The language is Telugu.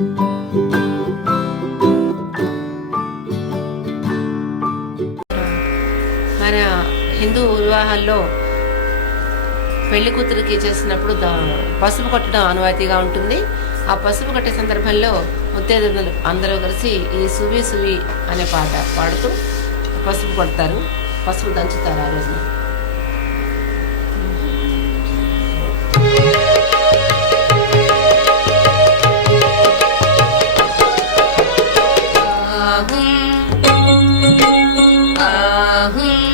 మన హిందూ వివాహాల్లో పెళ్ళి కూతురికి చేసినప్పుడు పసుపు కొట్టడం ఆనవాయితీగా ఉంటుంది. ఆ పసుపు కట్టే సందర్భంలో ముత్తేదలు అందరూ కలిసి ఈ సువి సువి అనే పాట పాడుతూ పసుపు కొడతారు. పసుపు దంచుతారు ఆ రోజున. hmm.